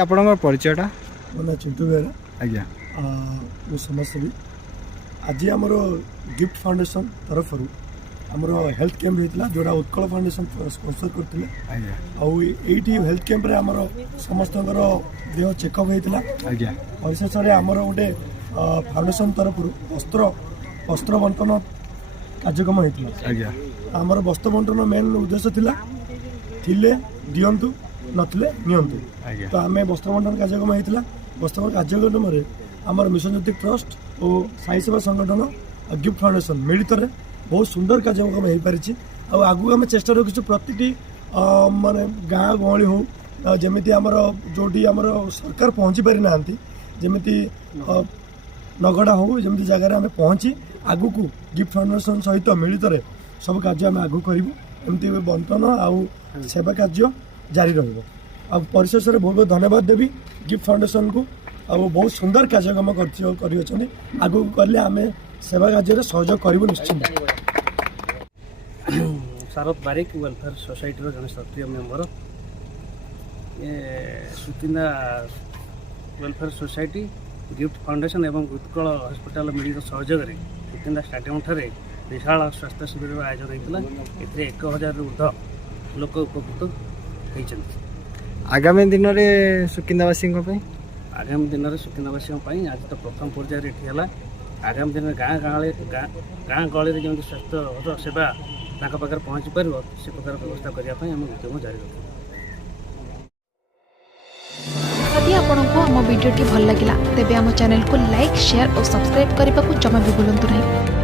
आपणकर परिचयटा मो ना चिंटू बेहरा आज्ञा मो समाजसेवी आज आमर गिफ्ट फाउंडेशन तरफ आमर हेल्थ कैंप होता जोड़ा उत्कल फाउंडेशन स्पॉन्सर करते आईटी हेल्थ कैंप रे आमर समस्त देह चेकअप होता आज्ञा परिशेष आमर गोटे फाउंडेशन तरफ वस्त्र बंटन कार्यक्रम होता आज्ञा आमर वस्त्र बंटन मेन उद्देश्य थिले दियंतु नथिले नियंतु आज्ञा तो आम वस्त्र बंटन कार्यक्रम होता वस्त्र कार्यक्रम आमर मिशन ज्योति ट्रस्ट और साई सेवा संगठन और गिफ्ट फाउंडेशन मिलित बहुत सुंदर कार्यक्रम हो पारी आगू आम चेष्टा रखीचु प्रति माने गाँ गहली हो जमी आमर जोटी आमर सरकार पहुँची पारि ना जमी नगड़ा हो जमी जगार आम पहुँची आगू को गिफ्ट फाउंडेशन सहित मिलित सब कार्य आम आगू करूँ एमती बंटन आउ सेवा कार्य जारी रही परिशेष बहुत बहुत धन्यवाद देवी गिफ्ट फाउंडेशन को बहुत सुंदर कार्यक्रम आगू कले आम सेवा कार्य सहयोग करूँ निश्चिंत। सारद बारिक वेलफेयर सोसाइटी जन सक्रिय मेम्बर ये Sukinda welfare society gift foundation एवं उत्कल हस्पिटाल मिलित सहयोग सुकिंदा स्टाडियम ठारे विशाल स्वास्थ्य शिविर आयोजन होता ए 1000 ऊर्ध लोक उपकृत होती। आगामी दिन में सुकिंदावासी आगामी दिन में सुकिंदावासी आज तो प्रथम पर्यायर ये आगामी दिन में गाँ गाँ गहली जमी स्वास्थ्य सेवा पाखे पहुँची पार से प्रकार व्यवस्था करने उद्यम जारी रखा। यदि आपको आम भिडी भल लगा तेब आम चैनल को लाइक शेयर और सब्सक्राइब करने को जमा भी भूलु नहीं।